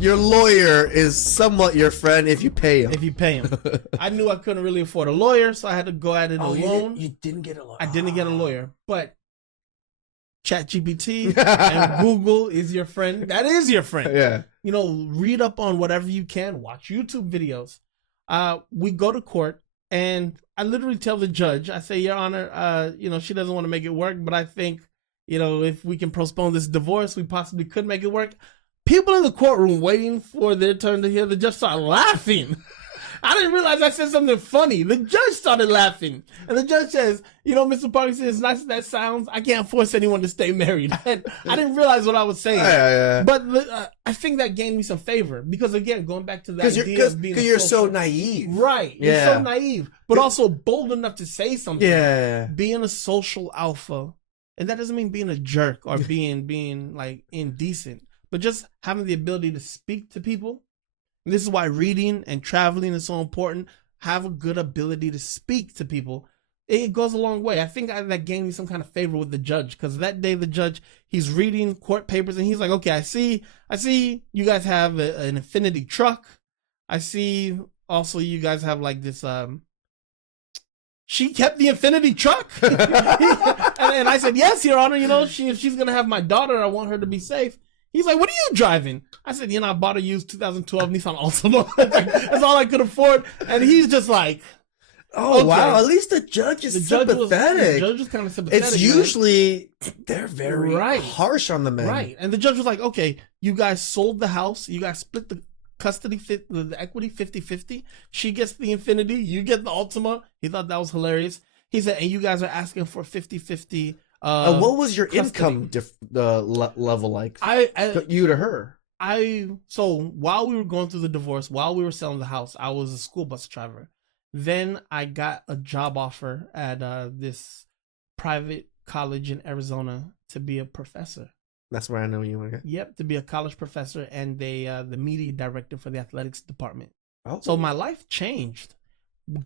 your lawyer is somewhat your friend if you pay him. If you pay him. I knew I couldn't really afford a lawyer, so I had to go at it alone. You didn't get a lawyer. I didn't get a lawyer, but ChatGPT and Google is your friend. That is your friend. Yeah. You know, read up on whatever you can. Watch YouTube videos. We go to court, and I literally tell the judge, I say, Your Honor, you know, she doesn't want to make it work, but I think, you know, if we can postpone this divorce, we possibly could make it work. People in the courtroom waiting for their turn to hear the judge start laughing. I didn't realize I said something funny. The judge started laughing. And the judge says, you know, Mr. Parkinson, as nice as that sounds, I can't force anyone to stay married. I didn't realize what I was saying. Yeah. But I think that gained me some favor. Because, again, going back to that idea of being you're so naive. Right. You're so naive. But also bold enough to say something. Yeah. Being a social alpha. And that doesn't mean being a jerk or being like indecent. But just having the ability to speak to people. And this is why reading and traveling is so important. Have a good ability to speak to people. It goes a long way. I think that gained me some kind of favor with the judge. Because that day the judge, he's reading court papers and he's like, okay, I see you guys have an Infiniti truck. I see also you guys have like this, she kept the Infiniti truck. and I said, yes, Your Honor, you know, if she's going to have my daughter, I want her to be safe. He's like, what are you driving? I said, you know, I bought a used 2012 Nissan Altima. That's all I could afford. And he's just like, oh, okay. Wow. At least the judge is sympathetic. The judge was kind of sympathetic. It's usually, they're very harsh on the men. Right. And the judge was like, okay, you guys sold the house. You guys split the custody, the equity 50-50. She gets the Infiniti. You get the Altima. He thought that was hilarious. He said, and you guys are asking for 50-50. What was your income level like? You to her? So while we were going through the divorce, while we were selling the house, I was a school bus driver. Then I got a job offer at this private college in Arizona to be a professor. That's where I know you were. Yep, to be a college professor and the media director for the athletics department. Oh. So my life changed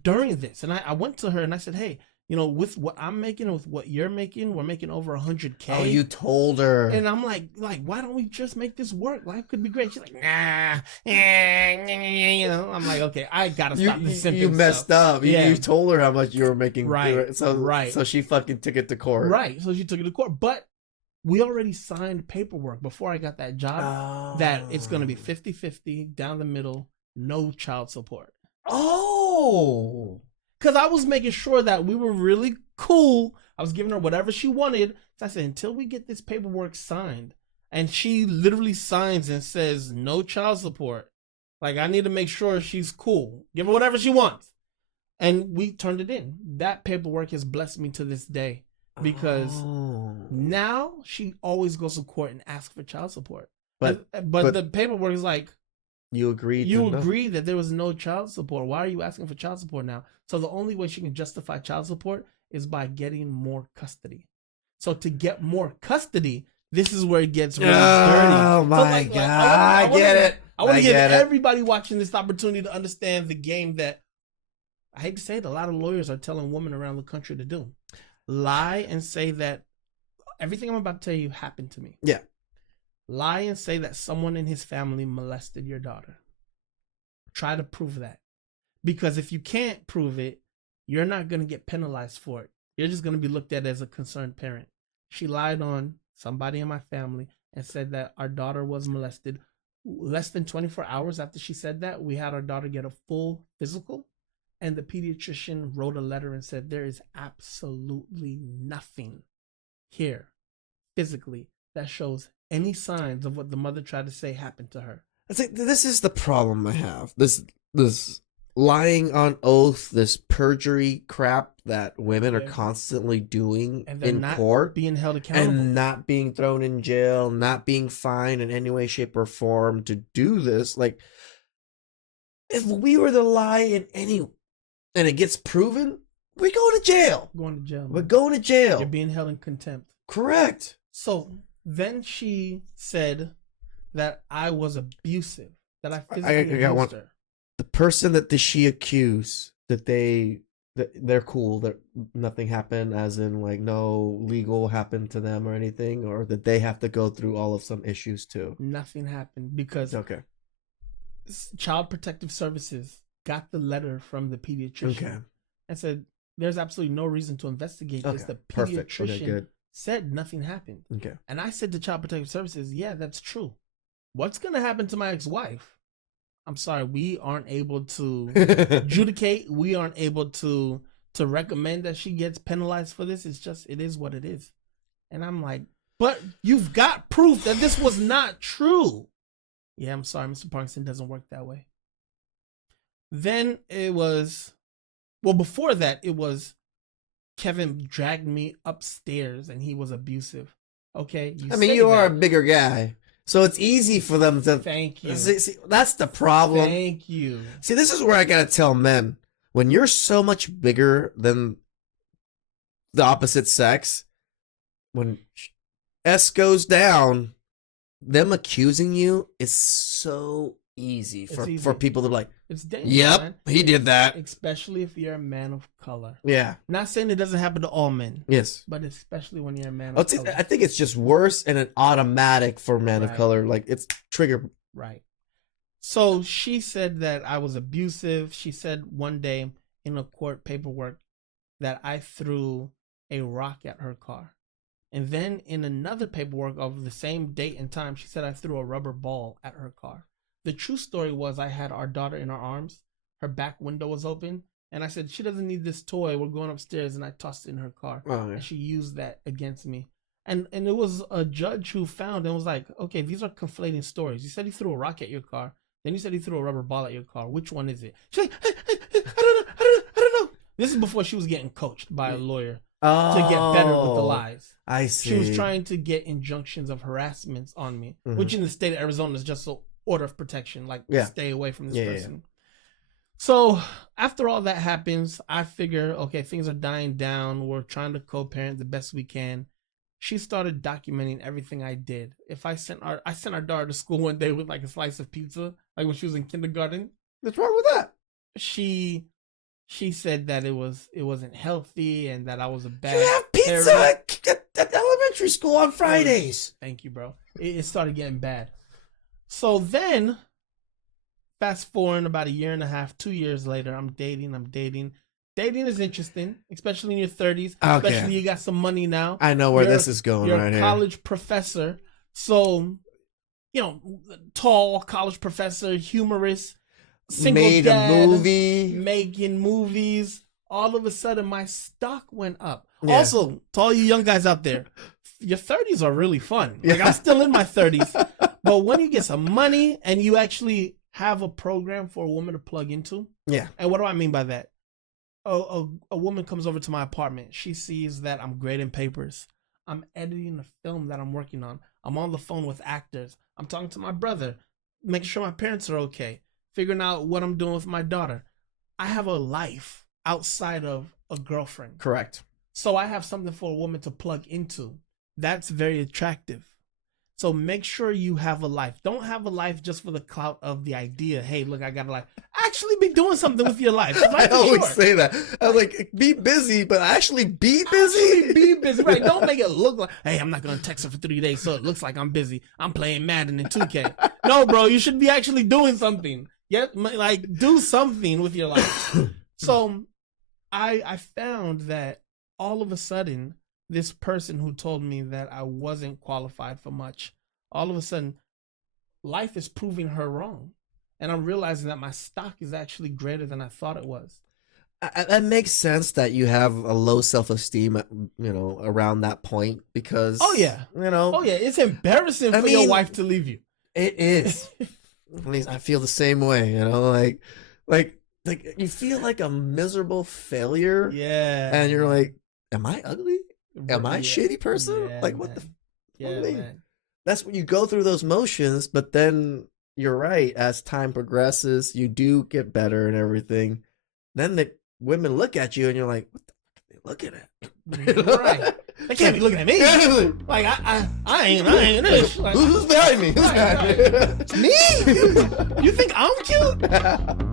during this, and I went to her and I said, hey, you know, with what I'm making and with what you're making, we're making over 100K. Oh, you told her. And I'm like, why don't we just make this work? Life could be great. She's like, nah. You know, I'm like, okay, I gotta stop this. You messed up. Yeah. You told her how much you were making. Right. So she fucking took it to court. Right. So she took it to court. But we already signed paperwork before I got that job that it's going to be 50-50 down the middle, no child support. Oh. Because I was making sure that we were really cool. I was giving her whatever she wanted. So I said, until we get this paperwork signed, and she literally signs and says, no child support. Like, I need to make sure she's cool. Give her whatever she wants. And we turned it in. That paperwork has blessed me to this day. Because now she always goes to court and asks for child support. But the paperwork is like, you agreed that there was no child support. Why are you asking for child support now? So the only way she can justify child support is by getting more custody. So to get more custody, this is where it gets really dirty. Oh my God. I get it. I want to give everybody watching this opportunity to understand the game that, I hate to say it, a lot of lawyers are telling women around the country to do. Lie and say that everything I'm about to tell you happened to me. Yeah. Lie and say that someone in his family molested your daughter. Try to prove that. Because if you can't prove it, you're not going to get penalized for it. You're just going to be looked at as a concerned parent. She lied on somebody in my family and said that our daughter was molested. Less than 24 hours after she said that, we had our daughter get a full physical. And the pediatrician wrote a letter and said, there is absolutely nothing here physically that shows any signs of what the mother tried to say happened to her. It's like, this is the problem I have. This lying on oath, this perjury crap that women are constantly doing in court, being held accountable, and not being thrown in jail, not being fined in any way, shape, or form to do this. Like, if we were to lie in any, and it gets proven, we go to jail. Going to jail. We're going to jail. You're being held in contempt. Correct. So then she said that I was abusive, that I physically abused her. The person that she accused, that they're cool, that nothing happened, as in like no legal happened to them or anything, or that they have to go through all of some issues too. Nothing happened because Child Protective Services got the letter from the pediatrician Okay. and said, "There's absolutely no reason to investigate this. Okay. The Perfect. pediatrician Okay, good. said nothing happened." Okay. And I said to Child Protective Services, "Yeah, that's true. What's going to happen to my ex-wife? I'm sorry, we aren't able to adjudicate. We aren't able to recommend that she gets penalized for this. It's just, it is what it is." And I'm like, "But you've got proof that this was not true." "Yeah, I'm sorry, Mr. Parkinson, doesn't work that way." Then it was, well, before that, it was Kevin dragged me upstairs and he was abusive. Okay. I mean, say you are a that. bigger guy, so it's easy for them to. Thank you. See, that's the problem. Thank you. See, this is where I gotta tell men: when you're so much bigger than the opposite sex, when S goes down, them accusing you is so easy It's for easy. people to be like, It's dangerous. "Yep, Man. he did that." Especially if you're a man of color. Yeah. Not saying it doesn't happen to all men, Yes. but especially when you're a man I of color. think it's just worse and an automatic for men of Right. color. Like it's trigger. Right. So she said that I was abusive. She said one day in a court paperwork that I threw a rock at her car. And then in another paperwork of the same date and time, she said I threw a rubber ball at her car. The true story was I had our daughter in her arms. Her back window was open. And I said, "She doesn't need this toy. We're going upstairs." And I tossed it in her car. Oh, yeah. And she used that against me. And it was a judge who found and was like, "Okay, these are conflating stories. You said he threw a rock at your car. Then you said he threw a rubber ball at your car. Which one is it?" She's like, I don't know. This is before she was getting coached by a lawyer to get better with the lies. I see. She was trying to get injunctions of harassments on me, which in the state of Arizona is just an order of protection, like stay away from this person. So after all that happens, I figure, okay, things are dying down. We're trying to co-parent the best we can. She started documenting everything I did. If I sent our daughter to school one day with like a slice of pizza, like when she was in kindergarten. What's wrong with that? She said that it wasn't healthy and that I was a bad You have pizza parent. at elementary school on Fridays. Thank you, bro. It started getting bad. So then, fast forward about a year and a half, 2 years later, I'm dating. Dating is interesting, especially in your 30s. Okay. Especially you got some money now. I know where this is going You're right a here. college professor. So, tall college professor, humorous, single Made dad, a movie. making movies. All of a sudden, my stock went up. Yeah. Also, to all you young guys out there, your 30s are really fun. Like, I'm still in my 30s. But when you get some money and you actually have a program for a woman to plug into, Yeah. and what do I mean by that? A woman comes over to my apartment. She sees that I'm grading papers. I'm editing the film that I'm working on. I'm on the phone with actors. I'm talking to my brother, making sure my parents are okay, figuring out what I'm doing with my daughter. I have a life outside of a girlfriend. Correct. So I have something for a woman to plug into. That's very attractive. So make sure you have a life. Don't have a life just for the clout of the idea. Hey, look, I got a life. Actually be doing something with your life. I always say that. I'm like, be busy, but actually be busy. Actually be busy. Right. Don't make it look like, hey, I'm not going to text her for 3 days so it looks like I'm busy. I'm playing Madden in 2K. No, bro, you should be actually doing something. Yeah, like do something with your life. So I found that all of a sudden, this person who told me that I wasn't qualified for much, all of a sudden, life is proving her wrong. And I'm realizing that my stock is actually greater than I thought it was. That makes sense that you have a low self-esteem, around that point because. Oh yeah, it's embarrassing for your wife to leave you. It is. At least I feel the same way. Like you feel like a miserable failure. Yeah, and you're like, am I ugly? Am I a Yeah. shitty person? Yeah, Like what man. the? Yeah, I mean, man. That's when you go through those motions, but then you're right. As time progresses, you do get better and everything. Then the women look at you and you're like, what the fuck are they looking at? Right. They can't be looking at me. Like I ain't this. Like, Who's behind me? Who's behind me? me? You think I'm cute?